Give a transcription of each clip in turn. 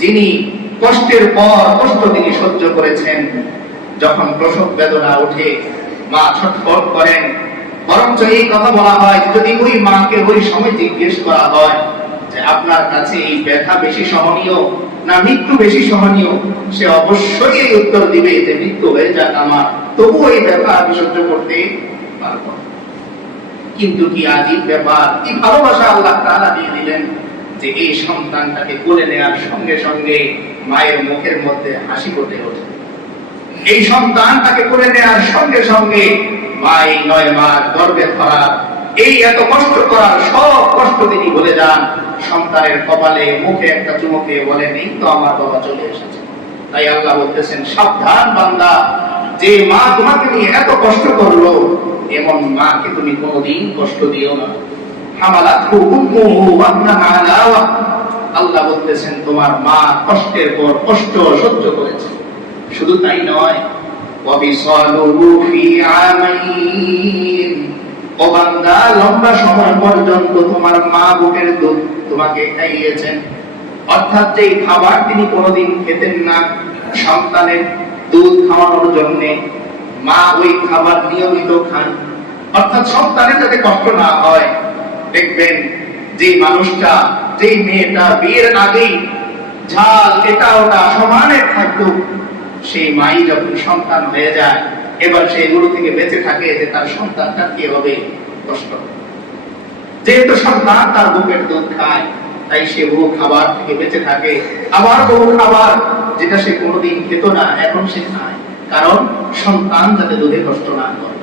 যিনি কষ্টের পর কষ্ট তিনি সহ্য করেছেন। যখন প্রসব বেদনা উঠে মা ছটফট করেন, বরঞ্চ এই কথা বলা হয় যদি ওই মাকে ওই সময় জিজ্ঞেস করা হয় যে আপনার কাছে এই ব্যথা বেশি সহনীয় না মৃত্যু বেশি সহনীয়, সে অবশ্যই এই উত্তর দিবে যে মৃত্যু হয়ে যাক আমার, তবু এই ব্যথা আমি সহ্য করতে পারবো। কিন্তু কি আজীব ব্যাপার, কি ভালোবাসা আল্লাহ তাআলা দিয়ে দিলেন যে এই সন্তানটাকে কোলে নেওয়ার সঙ্গে সঙ্গে মায়ের মুখের মধ্যে হাসি ফুটে ওঠে। এই সন্তানটাকে কোলে নেওয়ার সঙ্গে সঙ্গে মা এই 9 মাস গর্ভে ধরা এই এত কষ্ট করার সব কষ্ট তিনি ভুলে যান। সন্তানের কপালে মুখে একটা চুমুকে বলেন এই তো আমার বাবা চলে এসেছে। তাই আল্লাহ বলতেছেন সাবধান বান্দা, যে মা তোমাকে নিয়ে এত কষ্ট করলো এমন মাকে তুমি কোনোদিন কষ্ট দিও না। হামালাতহু উম্মুহু ওয়াহনান আলা ওয়াহন, আল্লাহ বলতেছেন তোমার মা কষ্টের পর কষ্ট সহ্য করেছে। শুধু তাই নয়, ওয়াবিসালুহু ফি আমাইন, ও বান্দা লম্বা সময় পর্যন্ত তোমার মা বুকের দুধ তোমাকে খাইয়েছেন। অর্থাৎ যে খাবার তিনি কোনোদিন খেতেন না সন্তানের দুধ খাওয়ানোর জন্য, মা ওই খাবার নিয়মিত খান। অর্থাৎ সন্তানের যাতে কষ্ট না হয়। দেখবেন যে মানুষটা, যে মেয়েটা বিয়ের আগেই ঝাল এটা ওটা সমানে থাকতো, সেই মাই যখন সন্তান হয়ে যায় এবার সেগুলো থেকে বেঁচে থাকে যে তার সন্তানটা কি হবে কষ্ট। যেহেতু সন্তান তার বুকের দুধ খায় তাই সে বহু খাবার থেকে বেঁচে থাকে। আবার বহু খাবার যেটা সে কোনোদিন খেত না এখন সে খায়, কারণ সন্তান যাতে দুধে কষ্ট না করে।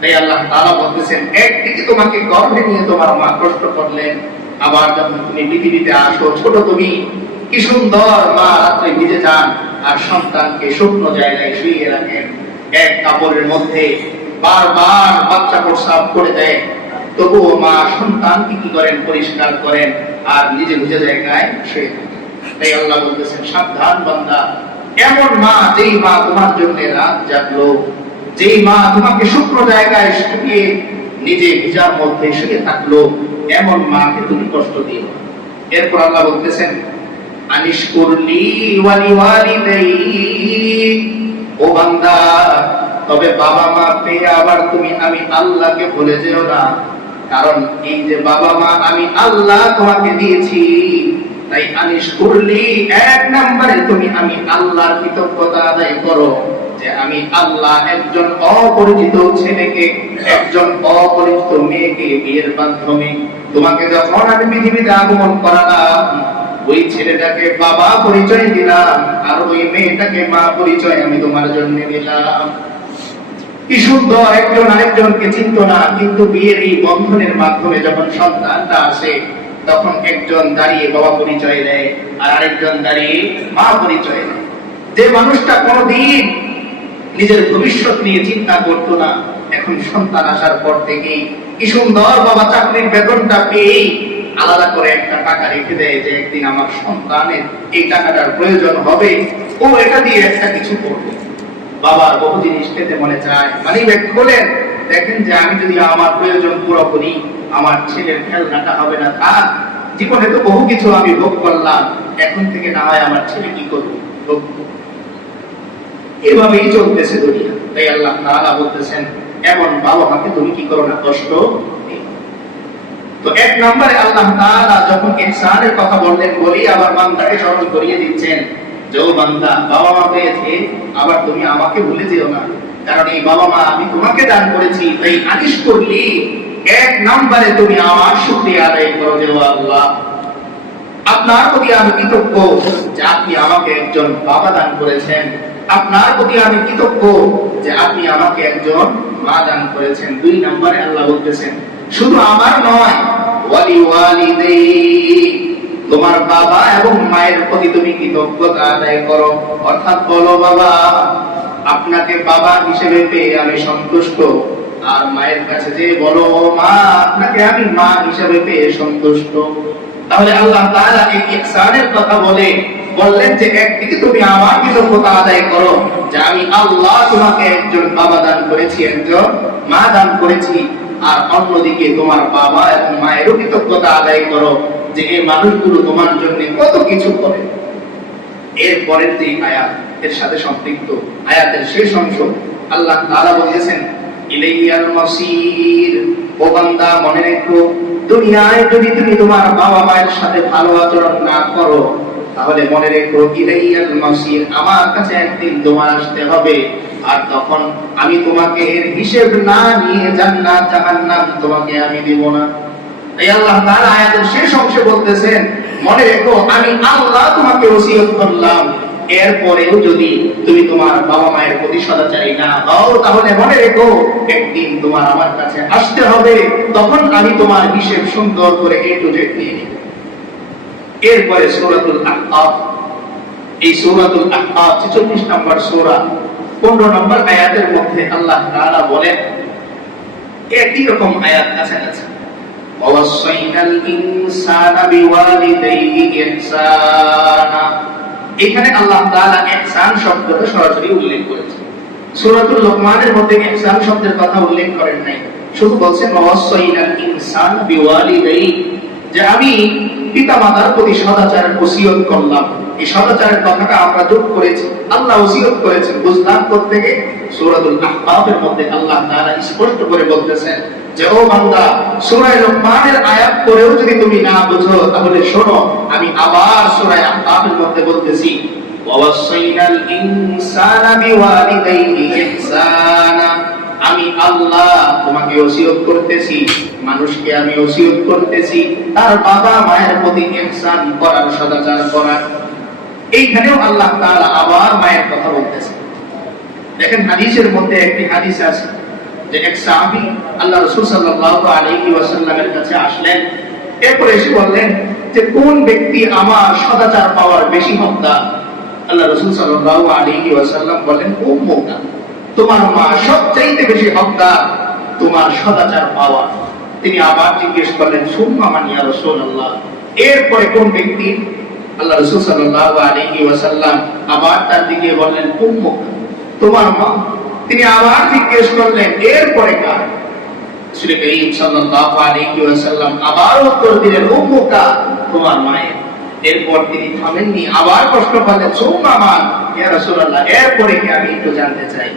তাই আল্লাহ তাআলা বলতেছেন একদিকে তোমাকে গর্ভে নিয়ে তোমার মা কষ্ট করলেন, আবার যখন তুমি পৃথিবীতে আসো ছোট তুমি, কি সুন্দর মা রাত্রে ভিজে যান আর সন্তানকে শুকনো জায়গায় শুইয়ে রাখেন, এক কাপড়ের মধ্যে বারবার বাচ্চা প্রস্রাব করে দেয়, তবুও মা সন্তানকে কি করেন পরিষ্কার করেন আর নিজে ভিজে জায়গায় শুয়ে থাকেন। তাই আল্লাহ বলতেছেন সাবধান বান্দা, এমন মা যেই মা তোমার জন্য রাত জাগলো, যেই মা তোমাকে শুকনো জায়গায় শুকিয়ে নিজে ভিজার মধ্যে শুয়ে থাকলো, এমন মাকে তুমি কষ্ট দিও। এরপর আল্লাহ বলতেছেন আনিশকুরলি ওয়ালিওয়ালিদাইক, ও বান্দা তবে বাবা মা পেয়ে আবার তুমি আমি আল্লাহকে ভুলে যেও না। কারণ এই যে বাবা মা আমি আল্লাহ তোমাকে দিয়েছি, তাই আনিশকুরলি এক নম্বরে তুমি আমি আল্লাহর কৃতজ্ঞতা আদায় করো যে আমি আল্লাহ একজন অপরিচিত ছেলেকে একজন অপরিচিত মেয়েকে বিয়ের মাধ্যমে তোমাকে যখন আমি পৃথিবীতে আগমন করালাম, ওই ছেলেটাকে বাবা পরিচয় দিলাম আর ওই মেয়েটাকে মা পরিচয় আমি তোমার জন্য দিলাম। কি সুন্দর, একজন আরেকজনকে চিনত না, কিন্তু বিয়ের এই বন্ধনের মাধ্যমে যখন সন্তানটা আসে তখন একজন দাঁড়িয়ে বাবা পরিচয় দেয় আর আরেকজন দাঁড়িয়ে মা পরিচয় দেয়। যে মানুষটা কোনদিন নিজের ভবিষ্যৎ নিয়ে চিন্তা করতো না, এখন সন্তান আসার পর থেকেই কি সুন্দর বাবা চাকরির বেতনটা পেয়ে আলাদা করে একটা টাকা রেখে দেয় যে একদিন আমার সন্তানের এই টাকাটার প্রয়োজন হবে, ও এটা দিয়ে একটা কিছু করবে। বাবার বহু জিনিস খেতে মনে চায়, মানি ব্যাগ খোলেন দেখেন যে আমি যদি আমার প্রয়োজন পুরো করি আমার ছেলের খেলনাটা হবে না। থাক, জীবনে তো বহু কিছু আমি ভোগ করলাম, এখন থেকে না হয় আমার ছেলে কি করবে ভোগ। এভাবেই চলতেছে দুনিয়া। তাই আল্লাহ তাআলা বলতেছেন এমন বাবা মাকে তুমি কি করো না কষ্ট। তো এক নম্বরে আল্লাহ তাআলা যখন ইহসানের কথা বললেন বলি আবার বান্দাকে স্মরণ করিয়ে দিচ্ছেন যে ও বান্দা বাবা মা পেয়েছে আবার তুমি আমাকে ভুলে যেও না, কারণ এই বাবা মা আমি তোমাকে দান করেছি। তাই আনিশ করলি এক নম্বরে তুমি আমার শুকরিয়া আদায় করো যে আল্লাহ আপনার প্রতি আমি কৃতজ্ঞ যে আপনি আমাকে একজন বাবা দান করেছেন, আপনার প্রতি আমি কৃতজ্ঞ যে আপনি আমাকে একজন মা দান করেছেন। দুই নম্বরে আল্লাহ বলতেছেন শুধু আমার নয় ওয়ালিওয়ালিদাইক, তোমার বাবা এবং মায়ের প্রতি তুমি কৃতজ্ঞতা আদায় করো। অর্থাৎ বলো বাবা আপনাকে বাবা হিসেবে পেয়ে আমি সন্তুষ্ট, আর মায়ের কাছে যে বলো মা আপনাকে আমি মা হিসেবে পেয়ে সন্তুষ্ট। তাহলে আল্লাহ তাআলা এই ইহসানের কথা বললেন যে একদিকে তুমি আমার কৃতজ্ঞতা আদায় করো যে আমি আল্লাহ তোমাকে একজন বাবা দান করেছি, একজন মা দান করেছি, আর অন্যদিকে তোমার বাবা এবং মায়েরও কৃতজ্ঞতা আদায় করো যে এই মানুষগুলো তোমার জন্য কত কিছু করে। এর পরের যে আয়াত এর সাথে সম্পৃক্ত আয়াতের শেষ অংশ আল্লাহ তাআলা বলেছেন ইলাইয়াল মাসির, ও বান্দা মনে রেখো দুনিয়ায় যদি তুমি তোমার বাবা মায়ের সাথে ভালো আচরণ না করো তাহলে মনে রেখো ইলাইয়াল মাসির, আমার কাছে একদিন তোমার আসতে হবে, আর তখন আমি তোমাকে এর হিসেব না নিয়ে জান্নাত জাহান্নাম তোমাকে আমি দেব না। এই আল্লাহ তাআলা আয়াতের শেষ অংশে বলতেছেন মনে রেখো আমি আল্লাহ তোমাকে ওসিয়ত করলাম, এরপরেও যদি তুমি তোমার বাবা মায়ের প্রতি সদাচারী না হও তাহলে মনে রেখো একদিন তোমার আমার কাছে আসতে হবে, তখন আমি তোমার হিসেব সুন্দর করে এ টু জেড নিয়ে নিব। এরপরে সূরাতুল আহকাফ, এই সূরাতুল আহকাফ 46 নম্বর সূরা 15 নম্বর আয়াতের মধ্যে আল্লাহ তাআলা বলেন একই রকম আয়াত কাছাকাছি ওয়াসাইনাল ইনসানা বিওয়ালিদাইহি ইহসানা। এখানে আল্লাহ তাআলা ইহসান শব্দটা সরাসরি উল্লেখ করেছেন। সূরাতুল লোকমানের মধ্যে ইহসান শব্দের কথা উল্লেখ করেন নাই, শুধু বলছেন ওয়াসাইনাল ইনসানা বিওয়ালিদাইহি, যে আমি পিতামাতার প্রতি সদাচারের ওসিয়ত করলাম। এই সদাচারের কথাটা আমরা যোগ করেছি, আল্লাহ ওসিয়ত করেছেন। বুঝলাম কোত্থেকে? সূরাতুল আহকাফের মধ্যে আল্লাহ তাআলা স্পষ্ট করে বলতেছেন যে ও বান্দা, সূরা লোকমানের আয়াত পড়েও যদি তুমি না বুঝো তাহলে শোনো, আমি আবার সূরা আহকাফের মধ্যে বলতেছি ওয়াসাইনাল ইনসানা বিওয়ালিদাইহি ইহসানা। আমি আল্লাহ তোমাকে ওসিয়ত করতেছি, মানুষকে আমি ওসিয়ত করতেছি তার বাবা মায়ের প্রতি ইহসান করার, সদাচার করার। এইখানেও আল্লাহ তাআলা আবার মায়ের কথা বলতেছেন। দেখেন হাদিসের মধ্যে একটি হাদিস আছে যে এক সাহাবী আল্লাহ রাসূল সাল্লাল্লাহু আলাইহি ওয়াসাল্লামের কাছে আসলেন, এরপর এসে বললেন যে কোন ব্যক্তি আমার সদাচার পাওয়ার বেশি হকদার? আল্লাহ রাসূল সাল্লাল্লাহু আলাইহি ওয়াসাল্লাম বলেন উম্মুকা, তোমার মা সবচাইতে বেশি হকদার তোমার সদাচার পাওয়ার। তিনি আবার জিজ্ঞেস করলেন সুম্মা মান ইয়া রাসূলুল্লাহ, এরপরে কোন ব্যক্তি? আল্লাহ রাসূল সাল্লাল্লাহু আলাইহি ওয়াসাল্লাম আবার তার দিকে বললেন উম্মুকা, তোমার মা। তিনি আবার জিজ্ঞেস করলেন এরপরে কার? রাসূল করিম সাল্লাল্লাহু আলাইহি ওয়াসাল্লাম আবার উত্তর দিলেন উম্মুকা, তোমার মায়ের। এরপর তিনি থামেননি, আবার প্রশ্ন করলেন সুম্মা মান ইয়া রাসূলুল্লাহ, এরপরে কি? আমি একটু জানতে চাই।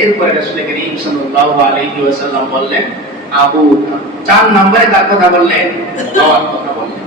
এরপরে রাসূল করিম সাল্লাল্লাহু আলাইহি ওয়াসাল্লাম বললেন আবুকা। 4 নম্বরে কার কথা বললেন? বাবার কথা বললেন।